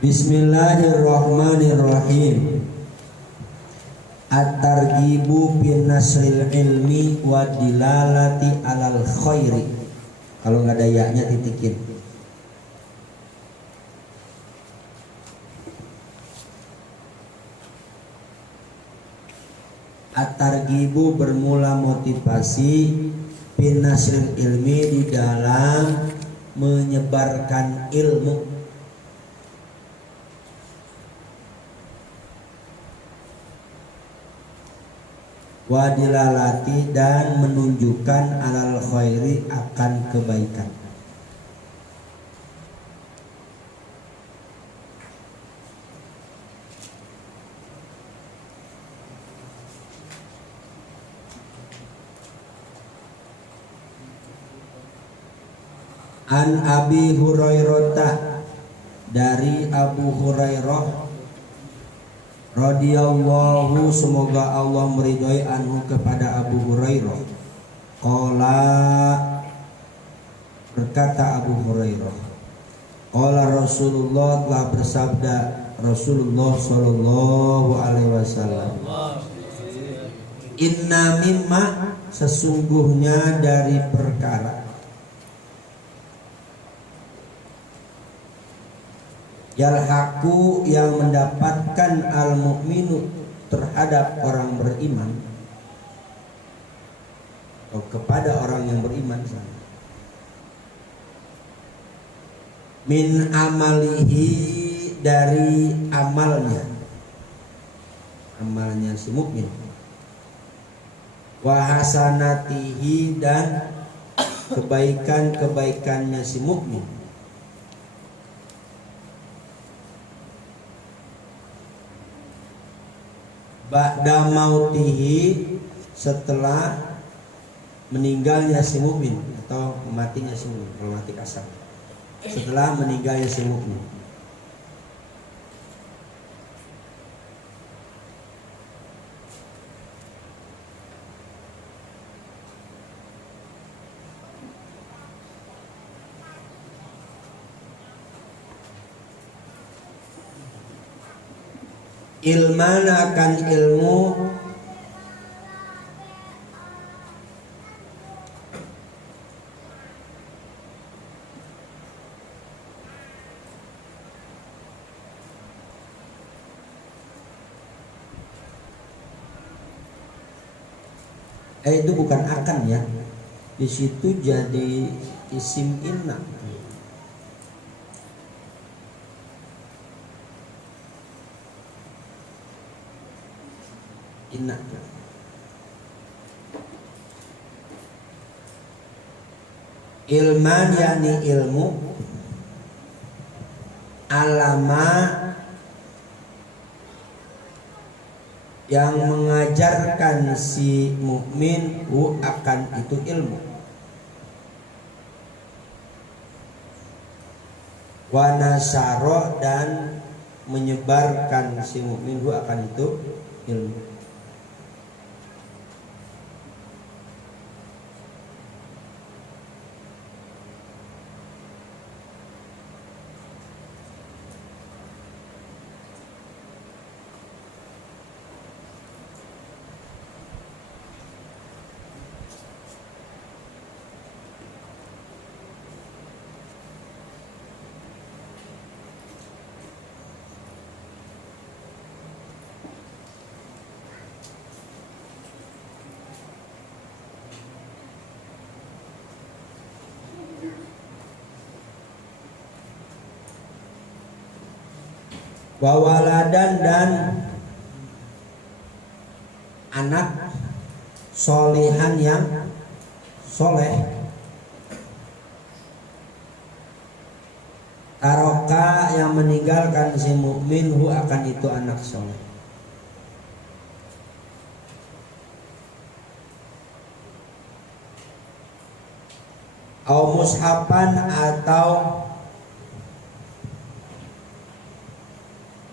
Bismillahirrahmanirrahim. At-targhibu bin nasril ilmi wa dilalati alal khairi. Kalau nggak ada ya-nya titikin. At-targhibu bermula motivasi bin nasril ilmi di dalam menyebarkan ilmu. Wadilalati dan menunjukkan alal khairi akan kebaikan. An Abi Hurairah, dari Abu Hurairah radhiyallahu, semoga Allah meridhai anhu, kepada Abu Hurairah. Qala, berkata Abu Hurairah, qala Rasulullah, telah bersabda Rasulullah sallallahu alaihi wasallam, inna mimma, sesungguhnya dari perkara, yalhaqu, yang mendapatkan al-mu'minu, terhadap orang beriman, atau kepada orang yang beriman sana, min amalihi, dari amalnya si mukmin, wa hasanatihi, dan kebaikannya si mukmin, ba'da mautihi, setelah meninggalnya si mukmin, atau matinya si mukmin, kalau mati kasar, setelah meninggalnya si mukmin. Ilman, akan ilmu, itu bukan akan ya, di situ jadi isim inna. Inna. Ilman, yakni ilmu, alama, yang mengajarkan si mukmin akan itu ilmu, wa nasara, dan menyebarkan si mukmin akan itu ilmu. Wawaladan, dan anak solihan yang soleh, taroka, yang meninggalkan si mukmin akan itu anak soleh, au mushafan, atau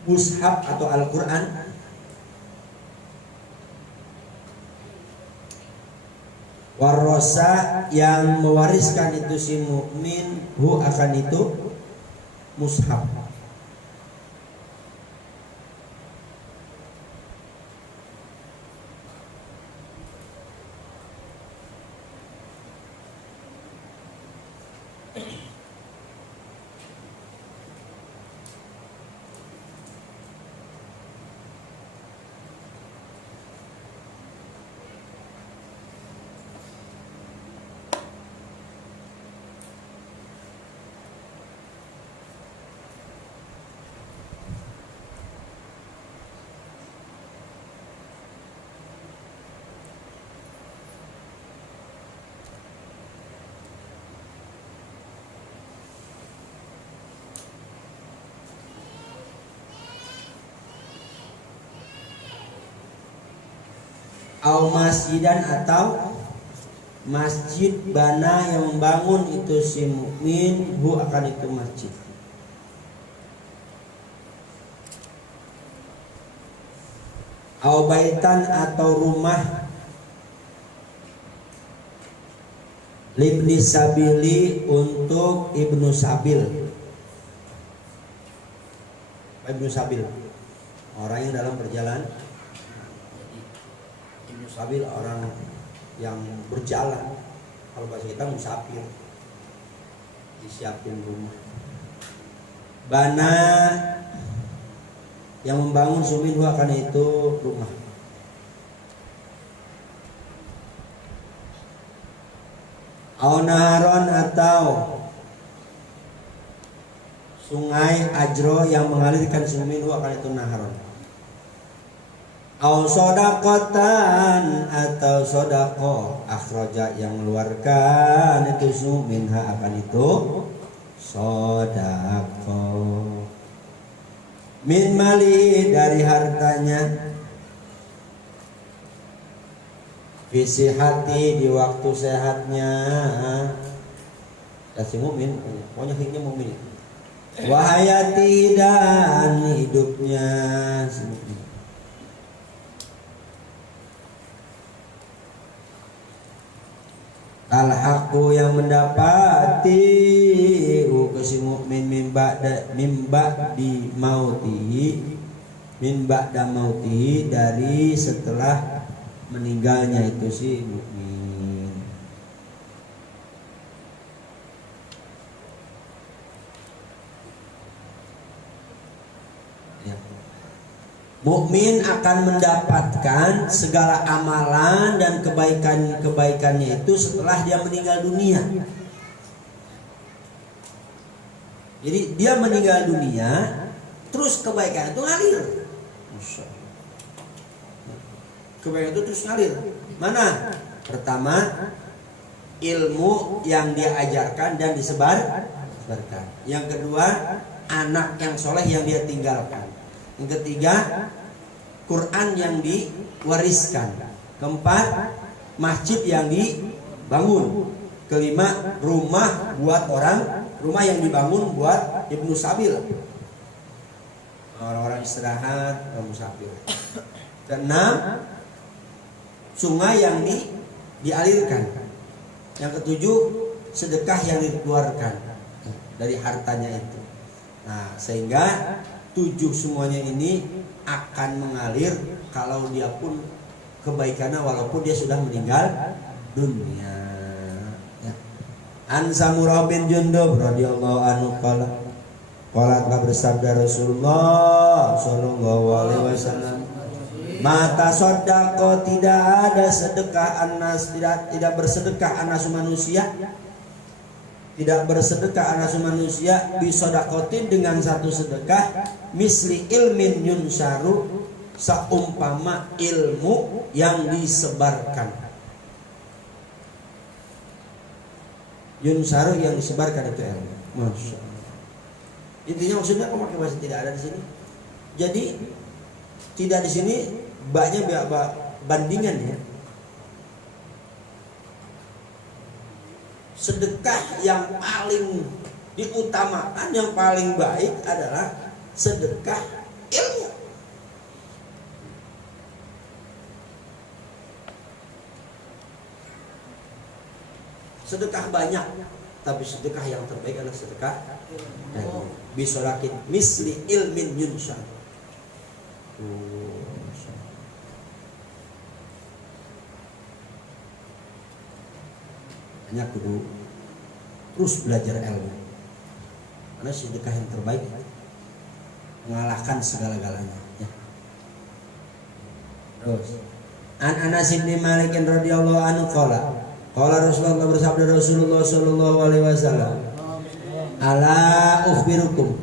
mushaf atau Al-Quran, warosa, yang mewariskan itu si mukmin akan itu mushaf, au masjidan atau masjid bana yang membangun itu si mukmin hu akan itu masjid. Au baitan atau rumah libni sabili untuk ibnu sabil. Ibnu sabil orang yang dalam perjalanan. Ibnu sabil orang yang berjalan. Kalau bahasa kita musafir, disiapin rumah. Bana yang membangun suminhu akan itu rumah. Aunaron atau sungai ajro yang mengalirkan suminhu akan itu naharon. Au sodakotan atau sodako akhroja yang mengeluarkan itu suminha akan itu sodako. Min mali dari hartanya, visi hati di waktu sehatnya, kasih mukmin, pokoknya hidupnya mukmin. Wahayati dan hidupnya. Al-haqqu yang mendapati si mukmin mimba di mautihi dari setelah meninggalnya itu si mukmin. Ya. Mukmin akan mendapatkan segala amalan dan kebaikannya itu setelah dia meninggal dunia. Jadi dia meninggal dunia, terus kebaikan itu ngalir. Kebaikan itu terus ngalir. Mana? Pertama, ilmu yang dia ajarkan dan disebarkan. Yang kedua, anak yang soleh yang dia tinggalkan. Yang ketiga, Quran yang diwariskan. Keempat, masjid yang dibangun. Kelima, rumah yang dibangun buat ibnu sabil, orang-orang istirahat, orang musafir. Keenam, sungai yang dialirkan. Yang ketujuh, sedekah yang dikeluarkan dari hartanya itu. Nah, sehingga 7 semuanya ini akan mengalir kalau dia pun kebaikannya walaupun dia sudah meninggal dunia. An Samurah bin Jundub radhiyallahu anhu qala telah bersabda Rasulullah sallallahu alaihi wasallam, mata sodako tidak ada sedekah anas, tidak bersedekah anas manusia, tidak bersedekah anas manusia bisodakotin dengan satu sedekah misli ilmin yunsaru seumpama ilmu yang disebarkan. Yunsaru yang disebarkan itu ilmu. Masya Allah. Intinya maksudnya aku pakai bahasa tidak ada di sini. Jadi tidak di sini banyak bandingan ya. Sedekah yang paling diutamakan, yang paling baik adalah sedekah ilmu. Sedekah banyak, tapi sedekah yang terbaik adalah sedekah bisolakin misli ilmin yunsan. Hanya kudu terus belajar ilmu, karena sedekah yang terbaik mengalahkan segala-galanya. Ya. Terus, An Anas bin Malik radhiyallahu anhu qala Rasulullah bersabda Rasulullah sallallahu alaihi wasallam, ala ukhbirukum,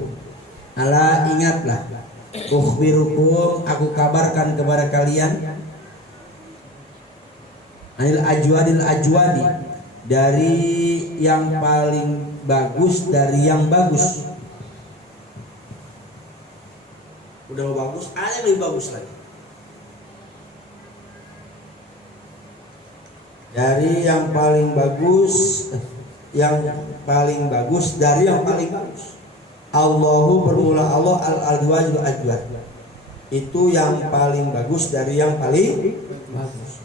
ala ingatlah, ukhbirukum aku kabarkan kepada kalian, anil ajwadi dari yang paling bagus dari yang bagus. Udah bagus, ada yang lebih bagus lagi. dari yang paling bagus, yang paling bagus dari yang paling bagus. Allahu bermula Allah, al-adwajul ajwad, itu yang paling bagus dari yang paling bagus.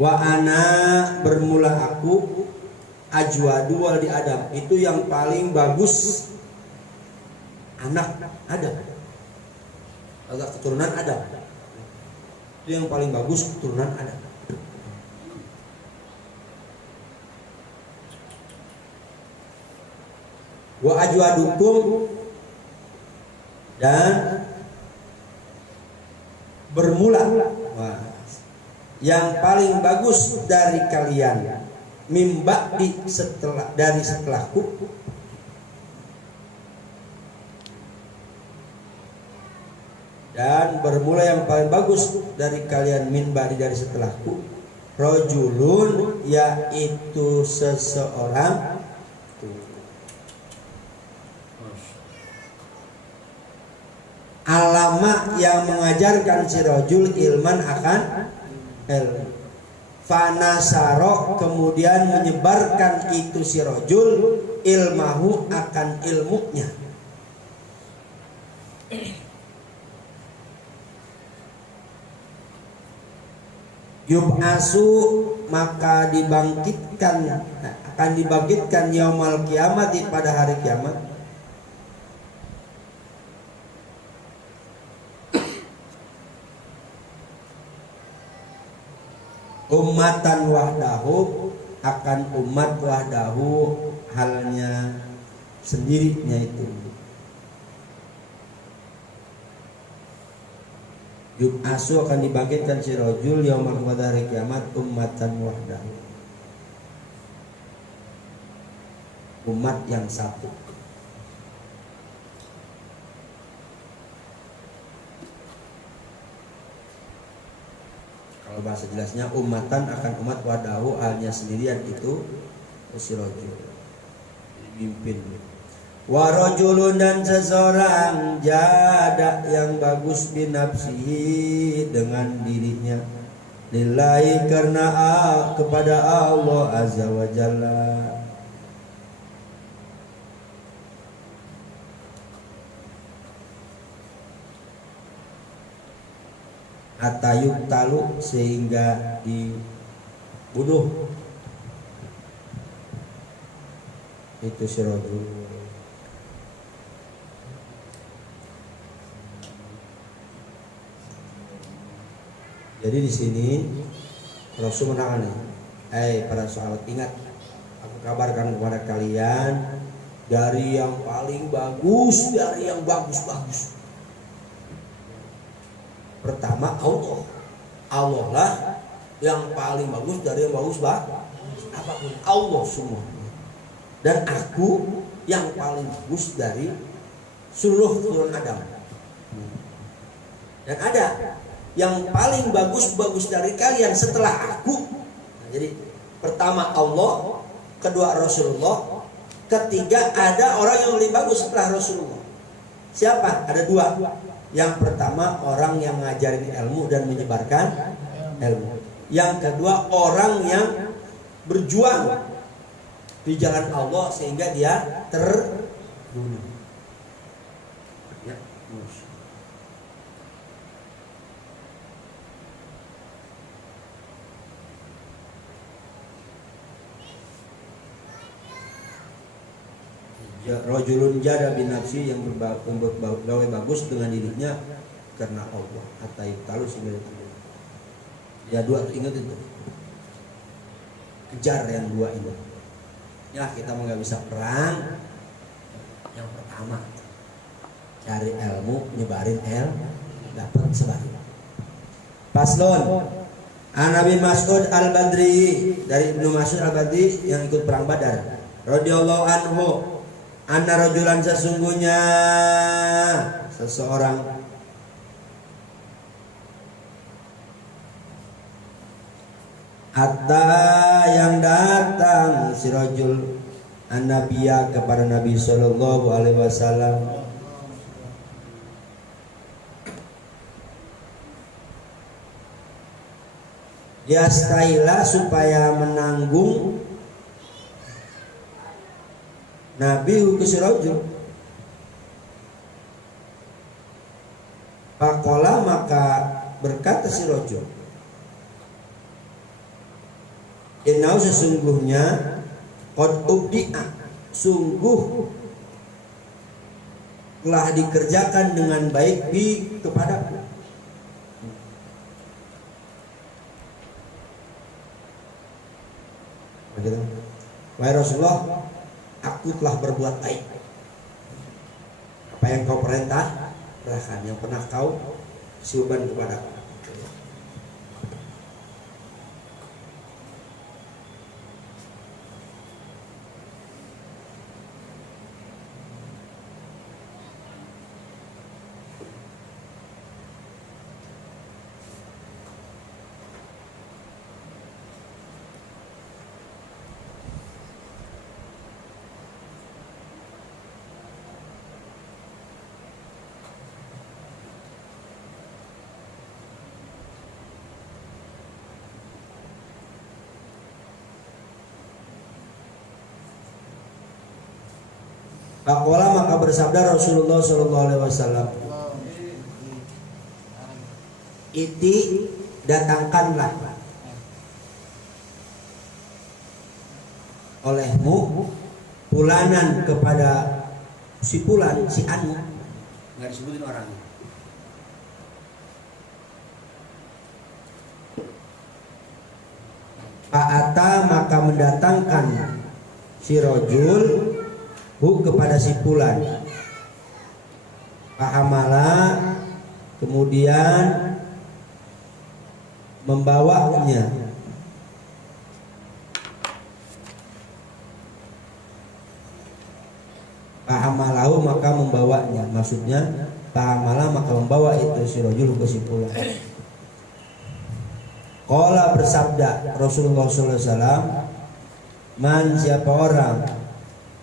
Wa ana bermula aku, ajwadu waldi Adam, itu yang paling bagus anak Adam, agak keturunan Adam, itu yang paling bagus keturunan Adam. Wa ajwadukum, dan bermula, wah, yang paling bagus dari kalian, mimba di setelah, dari setelahku, dan bermula yang paling bagus dari kalian mimba dari setelahku, rojulun, yaitu seseorang alama yang mengajarkan si rojul ilman akan ilmu. Fanasaro, kemudian menyebarkan itu si rojul ilmahu akan ilmunya. Yub'asu, maka dibangkitkan, akan dibangkitkan yaumal kiamat, pada hari kiamat, ummatan wahdahu, akan umat wahdahu, halnya sendirinya itu. Yub'asu, akan dibangkitkan si rojul yaumul pada hari kiamat, ummatan wahdahu, umat yang satu. Kalau bahasa jelasnya, umatan akan umat wadahu, halnya sendirian itu si rojul, mimpin. Warojulun, dan seseorang, jada yang bagus binafsihi, dengan dirinya, lillahi, karena kepada Allah azza wa jalla. Atayuk talu, sehingga dibunuh itu si rojul. Jadi di sini Rasul menangani, para sahabat, ingat, aku kabarkan kepada kalian dari yang paling bagus, dari yang bagus-bagus. Pertama Allah, Allah lah yang paling bagus dari yang bagus apapun, Allah semua. Dan aku yang paling bagus dari seluruh keturunan Adam. Dan ada yang paling bagus dari kalian setelah aku. Nah, jadi pertama Allah, kedua Rasulullah, ketiga ada orang yang lebih bagus setelah Rasulullah. Siapa? Ada dua. Yang pertama orang yang ngajarin ilmu dan menyebarkan ilmu. Yang kedua orang yang berjuang di jalan Allah sehingga dia terbunuh. Ya, rojulun jada binafsi, yang bergawe bagus dengan dirinya karena Allah. Atau talu, sehingga ya dua, ingat itu, kejar yang dua ini. Ya kita mau nggak bisa perang, yang pertama cari ilmu, nyebarin ilmu, dapat sebarin. Paslon, Nabi Mas'ud al-Badri, dari Ibnu Mas'ud al-Badri yang ikut perang Badar, radhiyallahu anhu, anna rajulan, sesungguhnya seseorang, hatta yang datang si rajul an-nabiyya kepada Nabi sallallahu alaihi wasallam, yastahilah supaya menanggung Nabi ke si rajul. Faqala maka berkata si rajul, inau sesungguhnya qad ubdi'a, sungguh telah dikerjakan dengan baik bi kepadaku. Wahai Rasulullah, aku telah berbuat baik. Apa yang kau perintah, perintahkan. Yang pernah kau siuban kepadaku. Faqala maka bersabda Rasulullah sallallahu alaihi wasallam, iti datangkanlah olehmu pulanan kepada si Fulan, si Anu, nggak disebutin orangnya. Fa'ata maka mendatangkan si rajul kepada si Fulan. Fahamala kemudian membawanya. Fahamalahu maka membawanya, maksudnya fahamala maka membawa itu si rajul ke si Fulan. Qala bersabda Rasulullah sallallahu alaihi wasallam, man siapa orang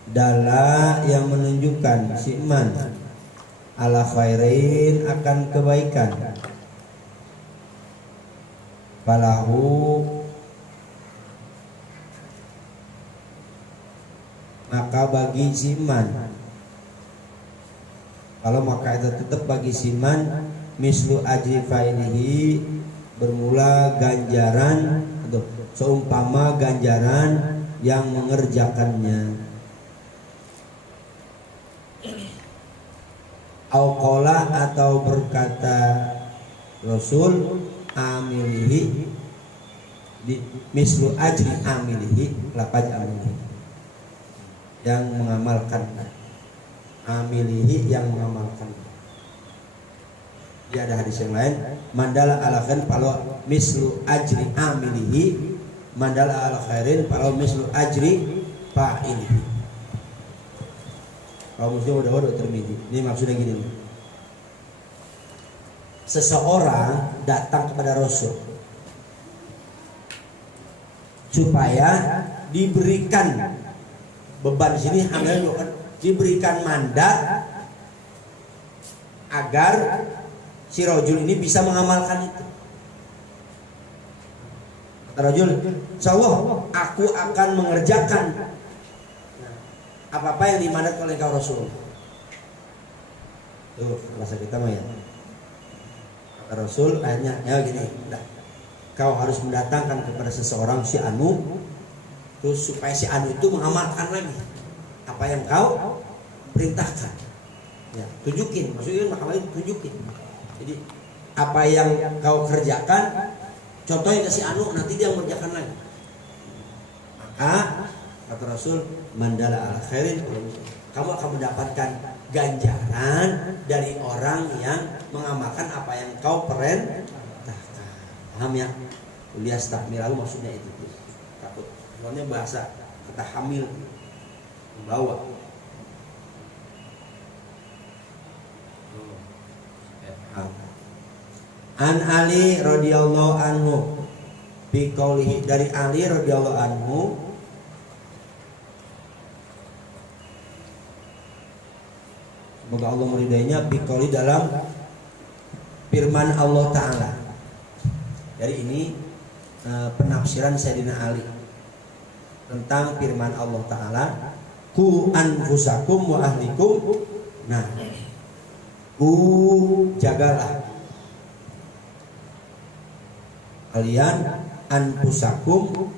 dalla yang menunjukkan si man ala khairin akan kebaikan, falahu maka bagi si man, kalau maka itu tetap bagi si man mislu ajri fa'ilihi, bermula ganjaran atau seumpama ganjaran yang mengerjakannya. Auqala atau berkata Rasul amilihi di mislu ajri amilihi, lapaj amilihi yang mengamalkan, amilihi yang mengamalkan. Dia ada hadis yang lain, mandala ala khairin kalau mislu ajri amilihi, mandala ala khairin kalau mislu ajri fa'ilihi. Kalau Muslim udah Tirmidzi. Ini maksudnya gini. Seseorang datang kepada Rasul supaya diberikan beban di sini, diberikan mandat agar si rajul ini bisa mengamalkan itu. Kata rajul, insyaallah aku akan mengerjakan apa-apa yang dimandatkan oleh kau Rasul. Tuh bahasa kita mah ya. Kata Rasul akhirnya ya gini, kau harus mendatangkan kepada seseorang si Anu, terus supaya si Anu itu mengamalkan lagi apa yang kau perintahkan. Ya, tunjukin, maksudnya maksudnya tunjukin. Jadi apa yang kau kerjakan, contohnya ke si Anu, nanti dia mengerjakan lagi. Maka kata Rasul, mandala ala khairin, kamu akan mendapatkan ganjaran dari orang yang mengamalkan apa yang kau perintahkan. Paham ya? Kuliah stakmilalu maksudnya itu. Takut. Soalnya bahasa kata hamil membawa. An Ali radhiyallahu anhu bi qaulihi, dari Ali radhiyallahu anhu Semoga Allah meridainya biqauli dalam firman Allah Ta'ala. Dari ini penafsiran Sayyidina Ali tentang firman Allah Ta'ala, ku anfusakum wa ahlikum. Nah, ku jagalah kalian, anfusakum,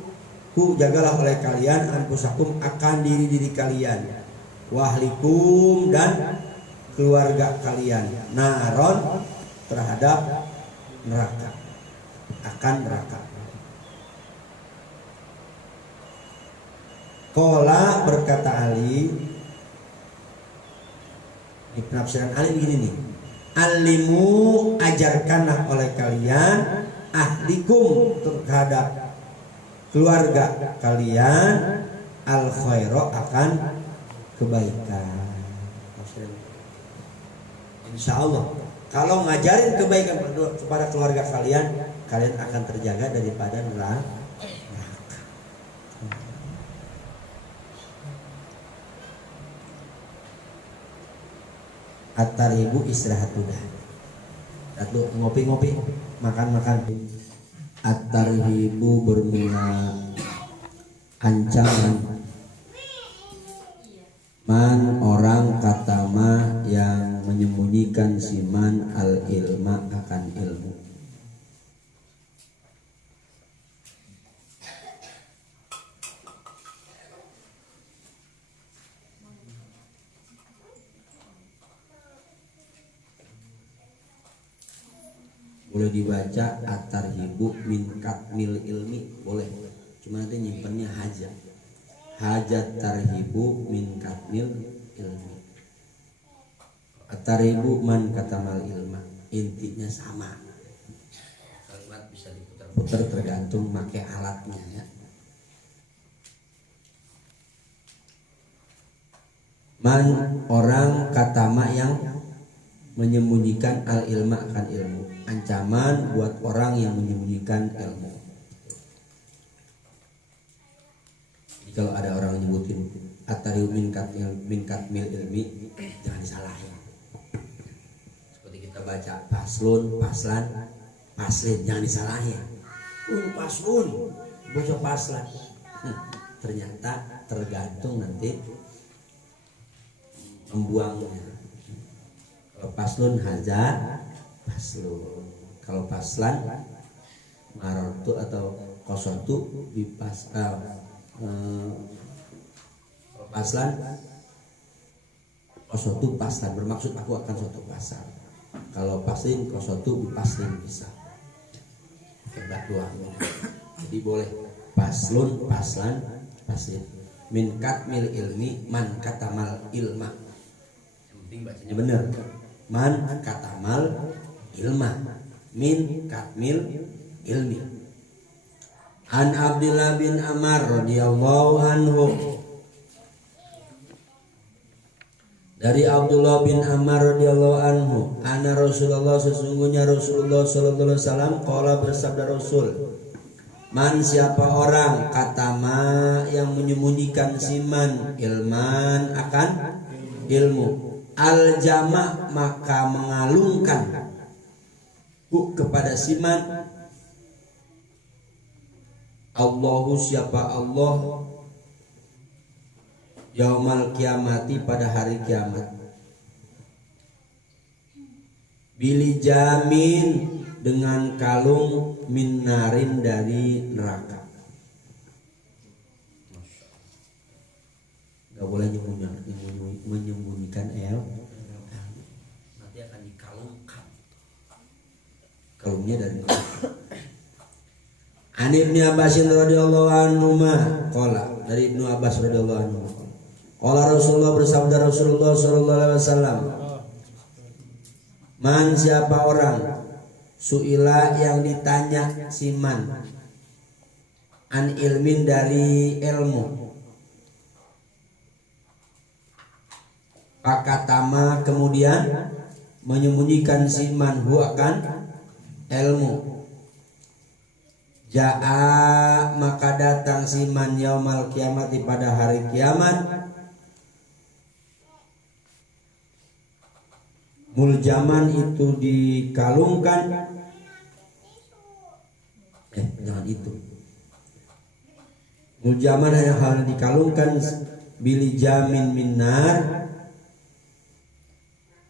ku jagalah oleh kalian, anfusakum akan diri-diri kalian, wa ahlikum dan keluarga kalian, naron terhadap neraka, akan neraka. Qala berkata Ali, di penafsiran Ali begini nih, alimu ajarkanlah oleh kalian, ahlikum terhadap keluarga kalian, al khairu akan kebaikan. Insya Allah kalau ngajarin kebaikan kepada keluarga kalian, kalian akan terjaga daripada neraka. At-taribu istirahat udah. Satu ngopi-ngopi, makan-makan. At-taribu bermula ancaman. Man orang katama yang menyembunyikan siman al ilma akan ilmu. Boleh dibaca at-tarhibu min katmil ilmi, boleh. Cuma nanti nyimpennya hajat. Hajat tarhibu min katmil ilmi. At-tarhibu man katamal ilma. Intinya sama. Kalimat bisa diputar-putar tergantung pakai alatnya ya. Man orang katama yang menyembunyikan al ilma akan ilmu. Ancaman buat orang yang menyembunyikan ilmu. Jadi kalau ada orang nyebutin at-tariu min katmil ilmi, jangan disalahin. Seperti kita baca paslun, paslan, paslin, jangan disalahin. Paslun, baca paslan. Ternyata tergantung nanti membuangnya. Kalau paslun haja paslun, kalau paslan marotu atau kosotu bipas paslan kosotu paslan bermaksud aku akan suatu pasal. Kalau paslin kosotu bipaslin bisa hebat doang. Jadi boleh paslun paslan paslin. Min katmil ilmi man katamal ilma. Yang penting bacanya benar. Man katamal ilma min katmil ilmi. An Abdullah bin Amr radhiyallahu anhu, dari Abdullah bin Amr radhiyallahu anhu, anna Rasulullah, sesungguhnya Rasulullah sallallahu alaihi wasallam qala, bersabda Rasul, man siapa orang katama yang menyembunyikan siman ilman akan ilmu, al jama maka mengalungkan kepada siman Allahu siapa Allah yaumal kiamati pada hari kiamat, bili jamin dengan kalung minarin dari neraka. Gak boleh menyembunyikan nanti akan dikalungkan kalungnya dari neraka. An Ibnu Abbas radhiyallahu anhu qala, dari Ibnu Abbas radhiyallahu anhu qala Rasulullah, bersabda Rasulullah sallallahu alaihi wasallam, man siapa orang suila yang ditanya siman an ilmin dari ilmu, pakatama kemudian menyembunyikan siman hu akan ilmu, jaa maka datang siman yaumal kiamat pada hari kiamat, Muljaman itu dikalungkan. Jangan itu. Muljaman yang hal dikalungkan bili jamin minar,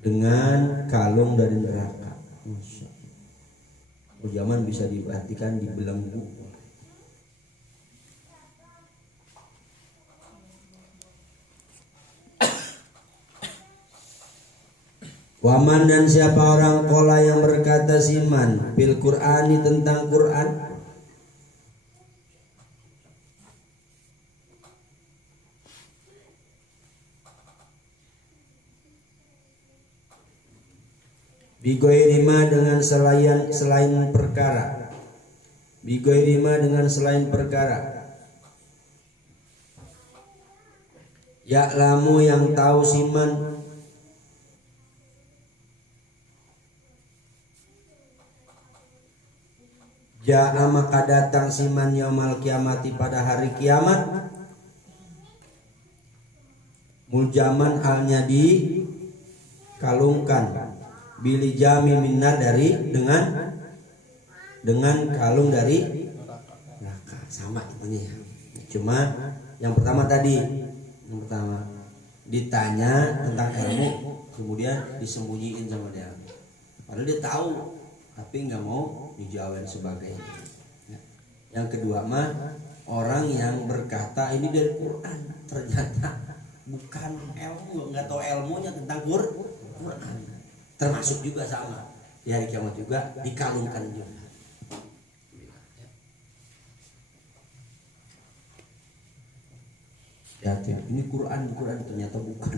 dengan kalung dari neraka. Muljaman bisa diartikan dibelenggu. Waman dan siapa orang kola yang berkata siman bil Qur'ani tentang Quran, bigoirima dengan selain perkara, bigoirima dengan selain perkara, ya'lamu yang tahu siman, ja'a maka datang siman yaumal kiamati pada hari kiamat, muljaman halnya dikalungkan, bili jami minar dari dengan kalung dari neraka. Sama ini ya. Cuma yang pertama ditanya tentang ilmu, kemudian disembunyiin sama dia. Padahal dia tahu, tapi nggak mau dijawab sebagainya. Yang kedua mah orang yang berkata ini dari Quran, ternyata bukan ilmu, nggak tahu ilmunya tentang Quran. Termasuk juga sama di hari kiamat juga dikalungkan juga. Ini Quran ternyata bukan.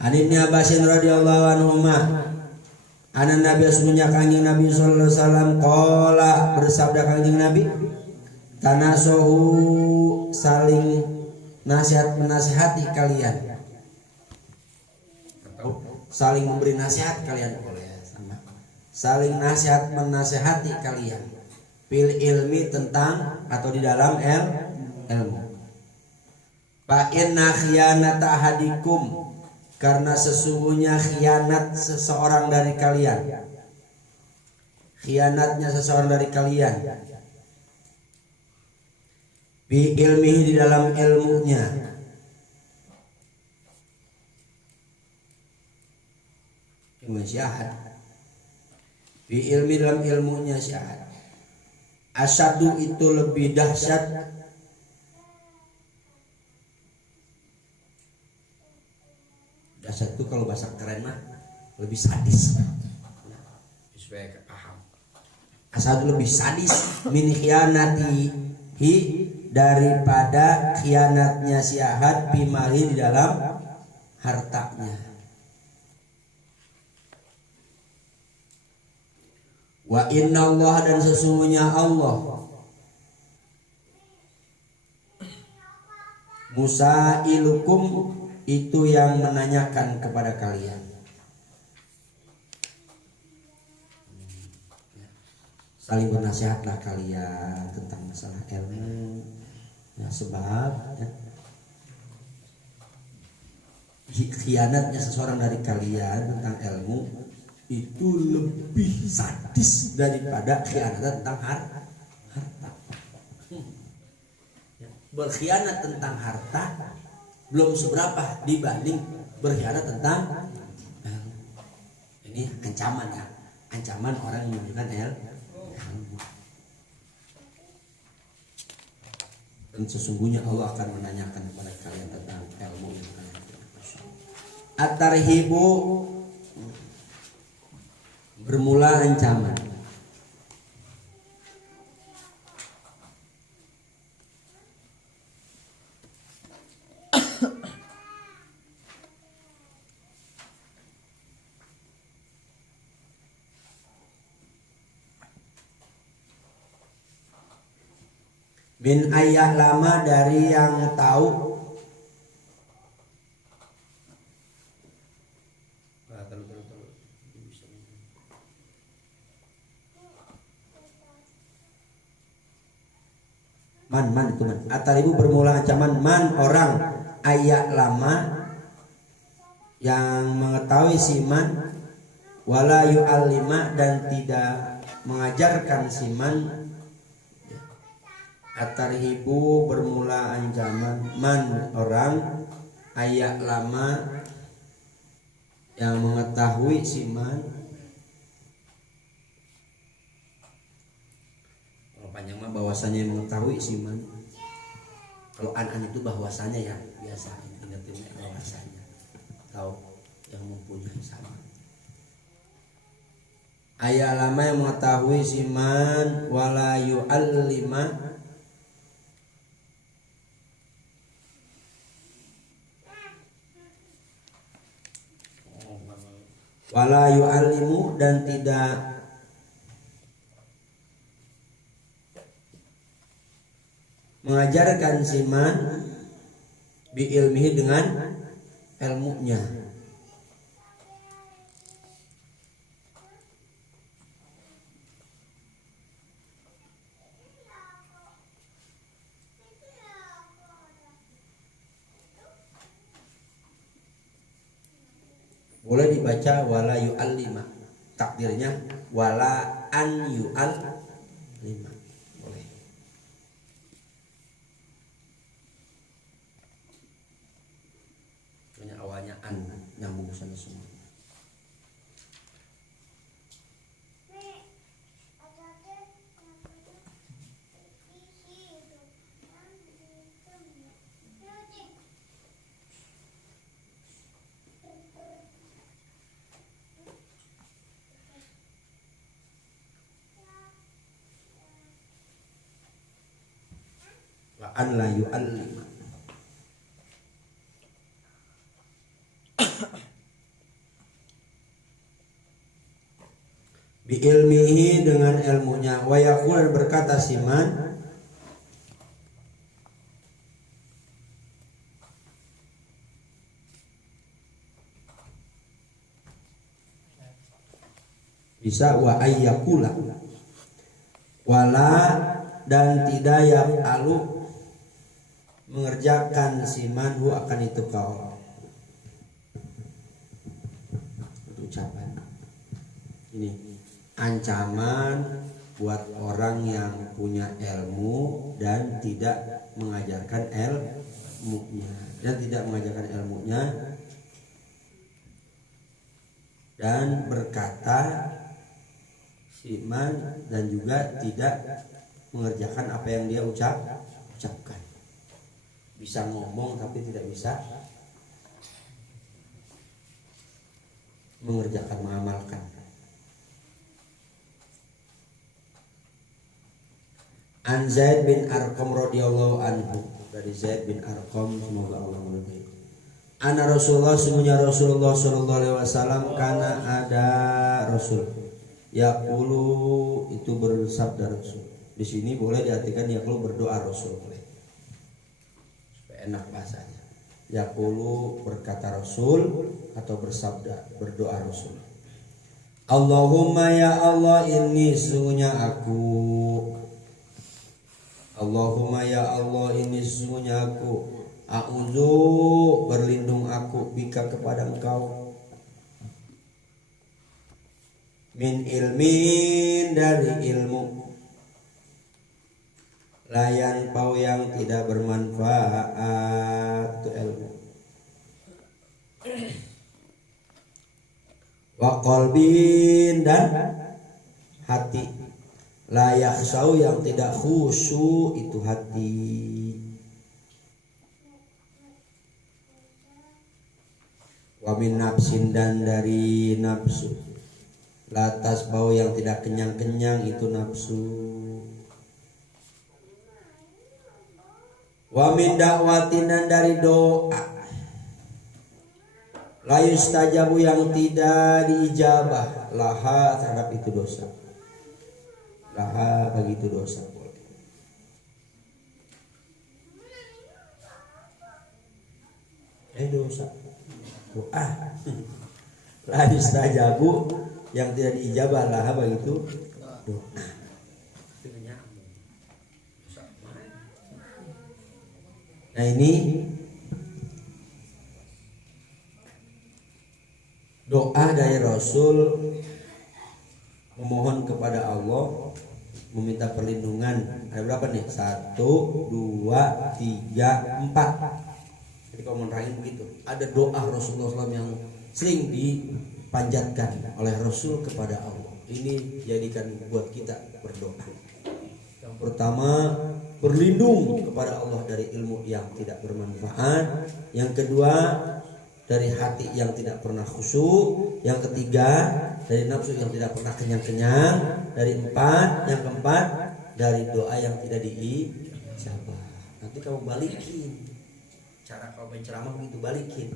Anibni Abbasin radhiyallahu anhu anan Nabi asmunya kanjeng Nabi sallallahu alaihi wasallam qala bersabda kanjeng Nabi, tanasohu saling menasihati kalian, atau saling memberi nasihat kalian, boleh sama, saling menasihati kalian fil ilmi tentang atau di dalam ilmu. Fa inna khiyanata ahadikum, karena sesungguhnya khianatnya seseorang dari kalian bi ilmihi di dalam ilmunya, ilmu syahad, bi ilmi dalam ilmunya syahad, asyadu itu lebih dahsyat, dahsyat itu kalau bahasa keren mah lebih sadis, supaya paham. Asal lebih sadis min khianatihi, daripada khianatnya si ahad bimali di dalam hartanya. Wa inna Allah, dan sesungguhnya Allah, musailukum, itu yang menanyakan kepada kalian. Saling bernasihatlah kalian tentang masalah ilmu, ya, sebab ya, khianatnya seseorang dari kalian tentang ilmu itu lebih sadis daripada khianat tentang harta. Berkhianat tentang harta belum seberapa dibanding berkhianat tentang ini ancaman ya, ancaman orang yang menunjukkan ilmu. Dan sesungguhnya Allah akan menanyakan kepada kalian tentang ilmu yang kalian punya. At-tarhibu, bermula ancaman. Min ayat lama, dari yang tahu. Man itu man. Ataribu bermula ancaman man orang ayat lama yang mengetahui siman, wala yu'allima dan tidak mengajarkan siman, atarhibu bermula ancaman, man orang, ayak lama yang mengetahui siman. Kalau panjang mah bahwasanya yang mengetahui siman. Kalau an itu bahwasanya ya biasa ingetin bahwasanya tahu yang mempunyai sama. Ayat lama yang mengetahui siman, wala yu'allima wala yu'allimu dan tidak mengajarkan siman bi ilmihi dengan ilmunya. Boleh dibaca wala yu'allima, takdirnya wala an yu'allima. Boleh. Ini awalnya an, nyambung sana semua. Wa an la yu'allima. Bi ilmihi dengan ilmunya, wa yaqul berkata siman, bisa wa ayyakula, wala dan tidak yaf'alu mengerjakan siman hu akan itu kau. Ucapan ini ancaman buat orang yang punya ilmu dan tidak mengajarkan ilmunya, dan berkata siman dan juga tidak mengerjakan apa yang dia ucapkan. Bisa ngomong tapi tidak bisa mengerjakan, mengamalkan. An Zaid bin Arqam radhiyallahu anhu, dari Zaid bin Arqam semoga Allah meridhai. Ana Rasulullah, sungguhnya Rasulullah sallallahu alaihi wasallam, karena ada Rasul yaqulu itu bersabda Rasul. Di sini boleh diartikan yaqulu berdoa Rasul, boleh. Supaya enak bahasanya. Yaqulu berkata Rasul atau bersabda, berdoa Rasul. Allahumma ya Allah, ini sungguhnya aku. Allahumma ya Allah, ini sungguhnya aku. A'udzu, berlindung aku, bika kepada Engkau, min ilmin, dari ilmu, layan pau yang tidak bermanfaat, itu ilmu, wa qalbin, dan hati, layak sau yang tidak khusyuk, itu hati, wa min nafsin, dan dari nafsu, latas bau yang tidak kenyang-kenyang, itu nafsu, wa min da'watin, dan dari doa, la yustajabu yang tidak diijabah, laha terhadap itu dosa, laha bagi itu dosa. Dosa doa la yustajabu yang tidak diijabah, laha bagi itu doa. Nah ini doa dari Rasul memohon kepada Allah, meminta perlindungan. Ada berapa nih? 1, 2, 3, 4. Jadi kalau menerangin begitu, ada doa Rasulullah SAW yang sering dipanjatkan oleh Rasul kepada Allah. Ini jadikan buat kita berdoa. Yang pertama, berlindung kepada Allah dari ilmu yang tidak bermanfaat. Yang kedua, dari hati yang tidak pernah khusyuk. Yang ketiga, dari nafsu yang tidak pernah kenyang-kenyang. Yang keempat, dari doa yang tidak diijabah. Nanti kamu balikin. Cara kalau penceramah begitu, balikin.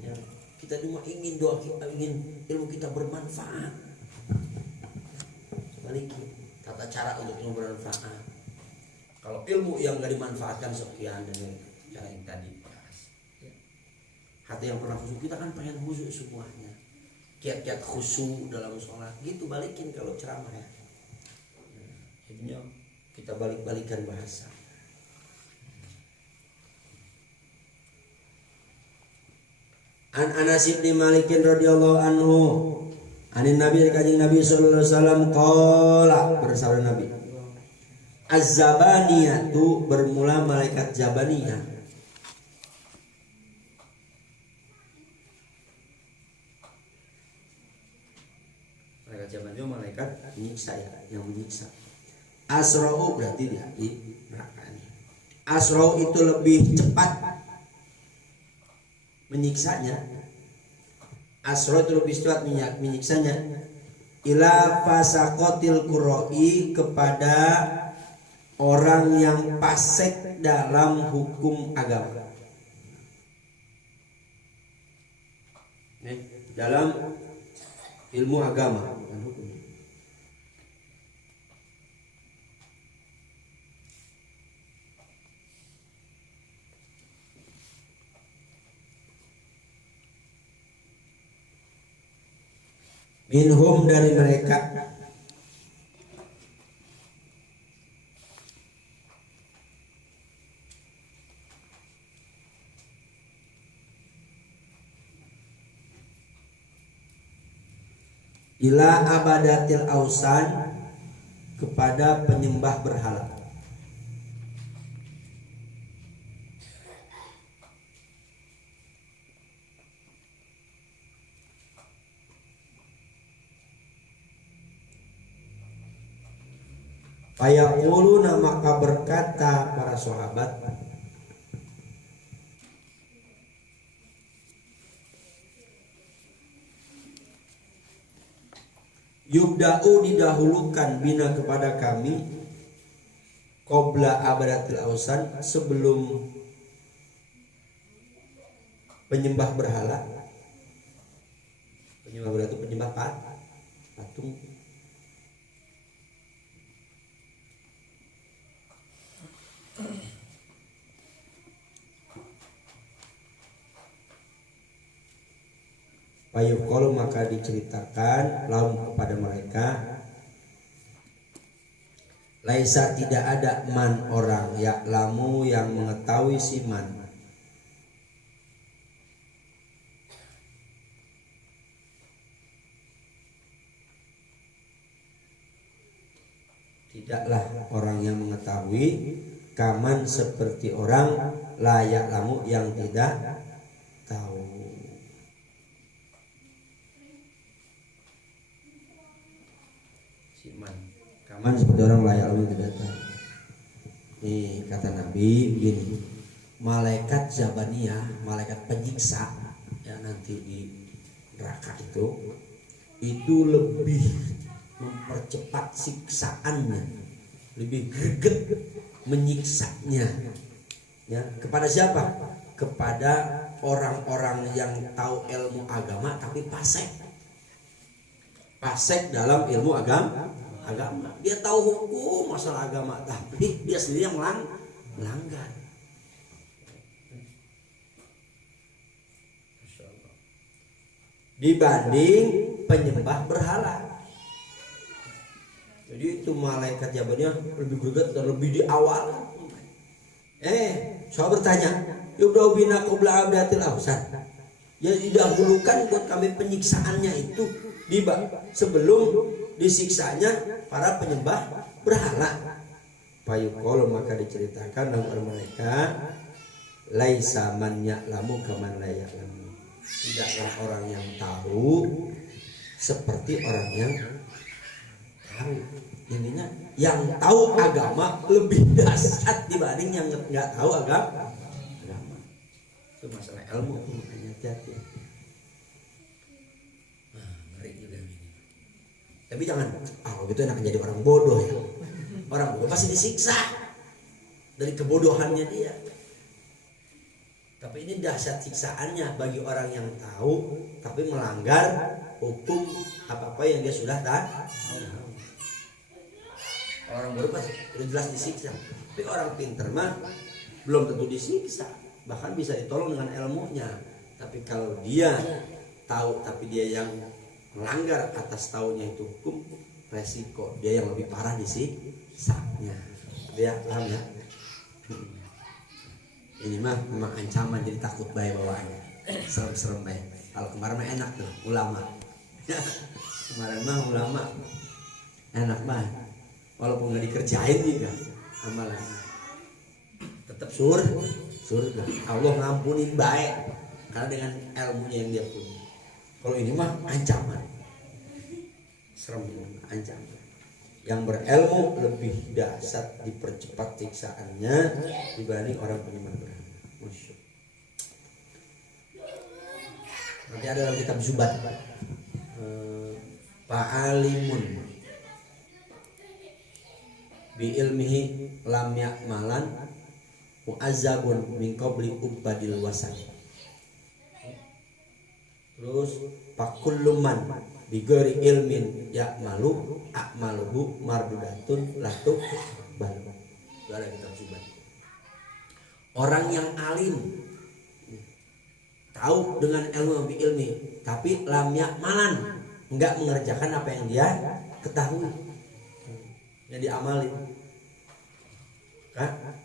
Ya, kita cuma ingin doa kita, ingin ilmu kita bermanfaat. Balikin tata cara untuk ilmu bermanfaat. Kalau ilmu yang gak dimanfaatkan sekian dengan cara yang tadi bahas. Hati yang pernah khusyuk, kita kan pengen khusyuk semuanya. Kiat-kiat khusyuk dalam sholat gitu, balikin kalau ceramah ya. Jadinya kita balik-balikan bahasa. An Anas bin Malik radhiyallahu anhu, anin Nabi kanjeng Nabi sallallahu alaihi wasallam qala, bersabda Nabi, Az-Zabaniyatu, bermula malaikat Zabaniyah. Malaikat Zabaniyah malaikat menyiksa ya, yang menyiksa. Asra'u berarti dia di neraka ini. Asra'u itu lebih cepat menyiksanya. Asro itu lebih cepat menyiksanya. Ila fasakotil kuroi, kepada orang yang fasik dalam hukum agama. Dalam ilmu agama, bukan hukum. Minhum, dari mereka. Ila abadatil ausan, kepada penyembah berhala. Fayaquluna, maka berkata para sahabat, yubda'u, didahulukan, bina, kepada kami, qabla abadatil ausan, sebelum penyembah berhala. Penyembah berhala itu penyembah patung. Fayuqalu, maka diceritakan lahum, kepada mereka, laisa, tidak ada, man, orang, ya'lamu, yang mengetahui, si man. Tidaklah orang yang mengetahui, kaman, seperti orang, la ya'lamu, yang tidak tahu. Kaman seperti orang layak lu tidak tahu. Nih kata Nabi begini, malaikat Zabaniyah, malaikat penyiksa ya nanti di neraka itu lebih mempercepat siksaannya, lebih greget menyiksanya. Ya, kepada siapa? Kepada orang-orang yang tahu ilmu agama tapi fasik dalam ilmu agama. Dia tahu hukum masalah agama tapi dia sendiri yang melanggar. Dibanding penyembah berhala. Jadi itu malaikat jawabannya lebih greget dan lebih di awal. Saya bertanya, yubda'u bina qabla abdatil awsan, Jadi didahulukan buat kami penyiksaannya itu sebelum disiksanya para penyembah berhala. Payukol maka diceritakan dalam mereka laisa man ya'lamu kaman la ya'lamu. Tidaklah orang yang tahu seperti orang yang tahu. Intinya yang tahu agama lebih dahsyat dibanding yang nggak tahu agama. Itu masalah ilmu, makanya hati-hati. Nah, ngeri juga ini. Tapi jangan, kalau gitu enak jadi orang bodoh ya. Orang bodoh pasti disiksa dari kebodohannya dia. Tapi ini dahsyat siksaannya bagi orang yang tahu tapi melanggar hukum apa-apa yang dia sudah tahu. Orang bodoh pasti udah jelas disiksa. Tapi orang pinter mah belum tentu disiksa, bahkan bisa ditolong dengan ilmunya. Tapi kalau dia tahu tapi dia yang melanggar atas taunya itu hukum, resiko dia yang lebih parah disiksanya. Dia paham ya? Ini mah memang ancaman, jadi takut baik bawaannya. Serem-serem baik. Kalau kemarin mah enak tuh ulama. Kemarin mah ulama enak banget. Walaupun nggak dikerjain juga amalan. Tetap surga. Allah ngampunin baik karena dengan ilmunya yang dia punya. Kalau ini mah ancaman. Serem ini ancaman. Yang berilmu lebih dahsyat, dipercepat siksaannya dibanding orang penyembah berhala. Nanti ada dalam kitab Zubat, Fa'alimun bi ilmihi lam ya'malan mu'azzabun min qabli ubadil wasan. Terus pakulluman bigori ilmin ya'malu a'maluhu mardudatun latuk balu. Itu ada kitab Zubat. Orang yang alim tahu dengan ilmu bi ilmi tapi lam ya'malan, enggak mengerjakan apa yang dia ketahui, yang diamalin kan?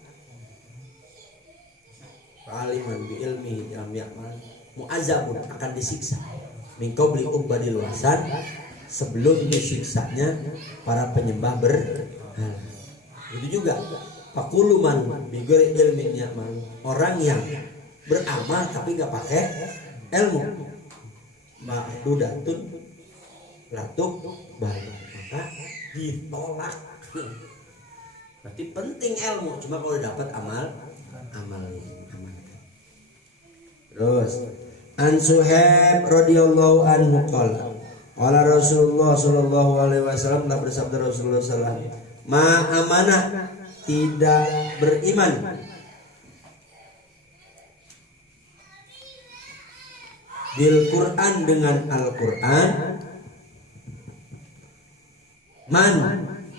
Aliman bi ilmi lam ya'mal mu'azzabun, akan disiksa min qabli ubadil wasan, sebelum disiksanya para penyembah berhala. Itu juga fakuluman bigori ilmin ya'mal, orang yang beramal tapi nggak pakai ilmu, ma'dudatun latuk balu, maka ditolak. Berarti penting ilmu, cuma kalau dapat amal. Terus An Suhaib radhiyallahu anhu qala qala Rasulullah sallallahu alaihi wasallam, telah bersabda Rasulullah sallallahu alaihi wasallam, ma amanah, tidak beriman bil Quran, dengan Al-Quran, man,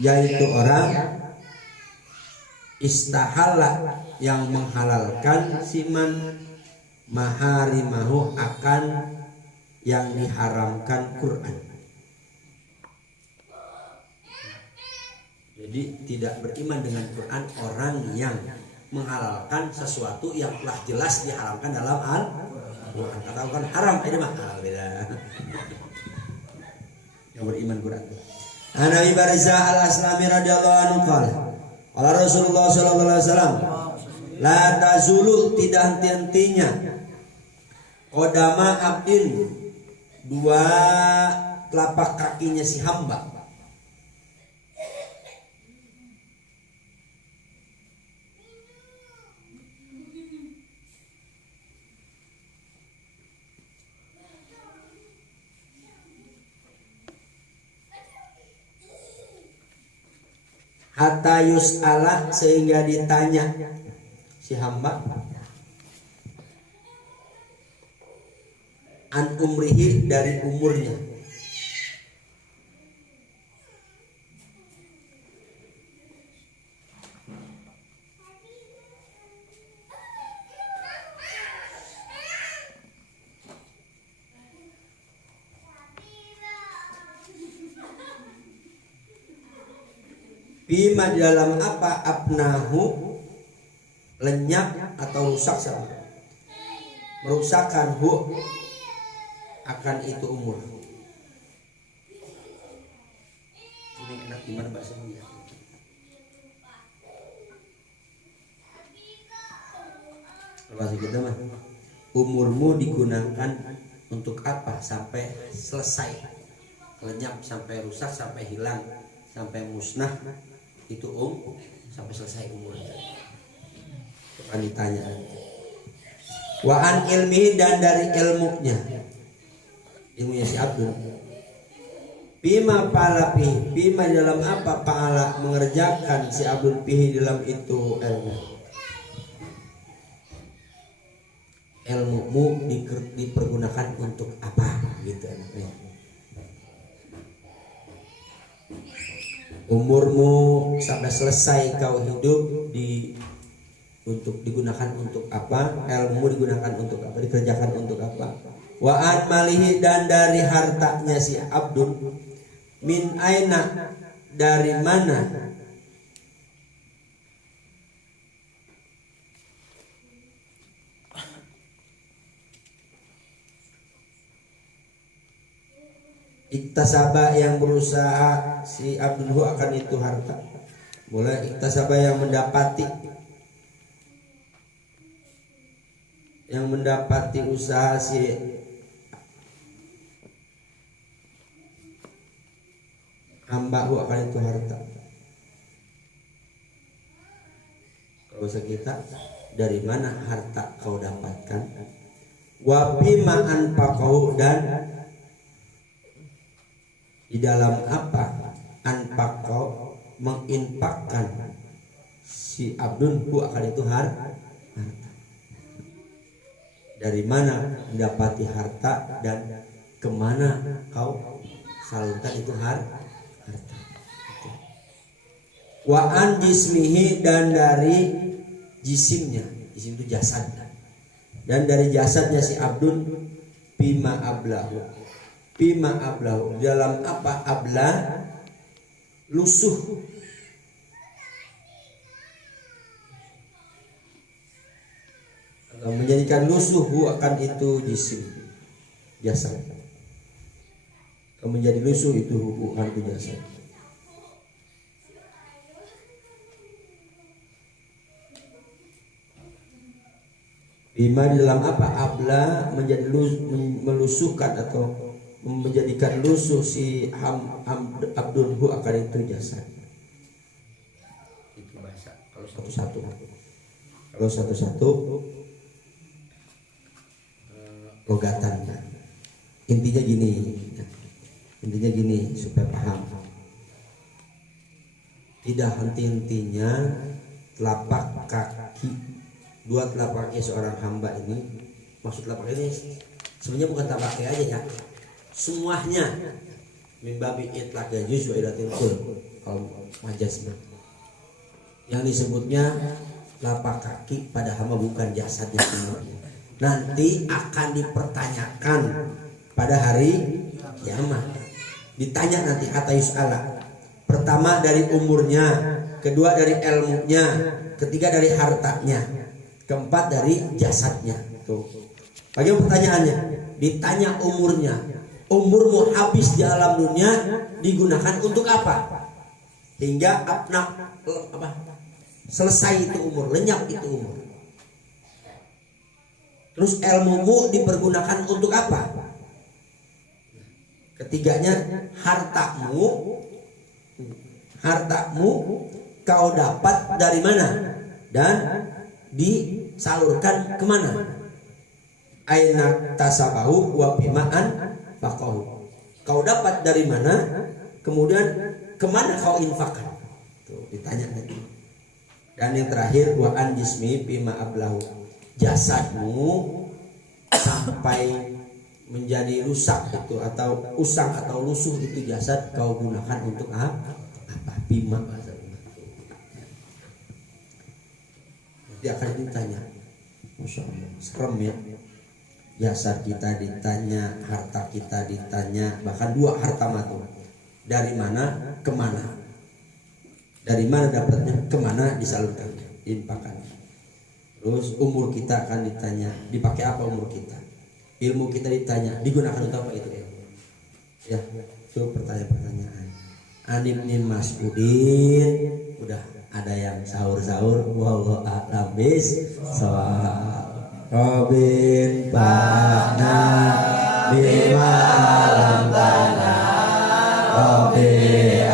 yaitu orang istahalla, yang menghalalkan siman maharimahu, akan yang diharamkan Quran. Jadi tidak beriman dengan Quran orang yang menghalalkan sesuatu yang telah jelas diharamkan dalam Al-Quran. Katakan haram, ini mah beda. Yang beriman Quran. An Abi Barzah Al-Aslami radhiyallahu anhu qala qala Rasulullah sallallahu alaihi wasallam, la tazulu, tidak henti-hentinya qodama abdin, dua telapak kakinya si hamba, hatta yus'ala, sehingga ditanya si hamba an umrihi, dari umurnya. Bima, di dalam apa, abnahu, lenyap atau rusak, merusakkan hu akan itu umur. Ini enak gimana bahasanya? Bahasa kita mah umurmu digunakan untuk apa sampai selesai, lenyap, sampai rusak, sampai hilang, sampai musnah, itu sampai selesai umurnya. Akan ditanya. Wa an ilmi, dan dari ilmunya si Abdul. Bima pala pihi, bima dalam apa paala mengerjakan si Abdul pihi dalam itu ilmu. Ilmumu dipergunakan untuk apa gitu. Umurmu sampai selesai kau hidup untuk digunakan untuk apa? Ilmu digunakan untuk apa? Dikerjakan untuk apa? Wa an malihi, dan dari hartanya si Abdul. Min aina, dari mana? Iktasaba, yang berusaha si Abdul akan itu harta. Mulai iktasaba, yang mendapati usaha si hamba akan itu harta. Kalau bahasa kita, dari mana harta kau dapatkan? Wa bima anfaqahu, dan di dalam apa anfaqahu menginfakkan si Abdul akan itu harta. Dari mana mendapati harta dan kemana kau salurkan itu harta. Wa an jismihi, dan dari jisimnya, jisim itu jasad, dan dari jasadnya si Abdul. Bima ablahu, dalam apa abla lusuh, menjadikan lusuh akan itu jisim jasad, menjadi lusuh itu akan itu jasad. Bima dalam apa abla menjadi melusuhkan atau menjadikan lusuh si Abdul akan itu jasad. Itu bahasa. Kalau satu-satu logatannya. Intinya gini supaya paham. Tidak henti-hentinya telapak kaki, dua telapak kaki seorang hamba ini. Maksud telapak ini sebenarnya bukan telapak kaki aja ya, semuanya min babi itlaq juz wa iratil kul. Kalau majaz yang disebutnya telapak kaki pada hamba bukan jasadnya semuanya. Nanti akan dipertanyakan pada hari kiamat. Ditanya nanti hatta yus'ala. Pertama dari umurnya, kedua dari ilmunya, ketiga dari hartanya, keempat dari jasadnya. Tuh. Bagaimana pertanyaannya? Ditanya umurnya. Umurmu habis di alam dunia digunakan untuk apa? Hingga selesai itu umur, lenyap itu umur. Terus ilmumu dipergunakan untuk apa? Ketiganya hartamu kau dapat dari mana dan disalurkan kemana? Aina tasabahu wa bima'an faqahu. Kau dapat dari mana, kemudian kemana kau infakkan? Tuh ditanya nanti. Dan yang terakhir wa an jismi bima ablahu. Jasadmu sampai menjadi rusak itu atau usang atau lusuh itu jasad kau gunakan untuk apa? Bima. Dia akan ditanya. Masya Allah, serem ya. Jasad kita ditanya, harta kita ditanya, bahkan dua harta matu. Dari mana, kemana? Dari mana dapatnya, kemana disalurkannya, diinfakkan. Terus umur kita akan ditanya, dipakai apa umur kita? ilmu kita ditanya digunakan untuk apa itu ilmu? Ya, itu pertanyaan-pertanyaan. Ibnu Mas'udin udah ada yang sahur-sahur. Wallahu a'lam bis-shawab. Robin Bana Bima Lantana Robin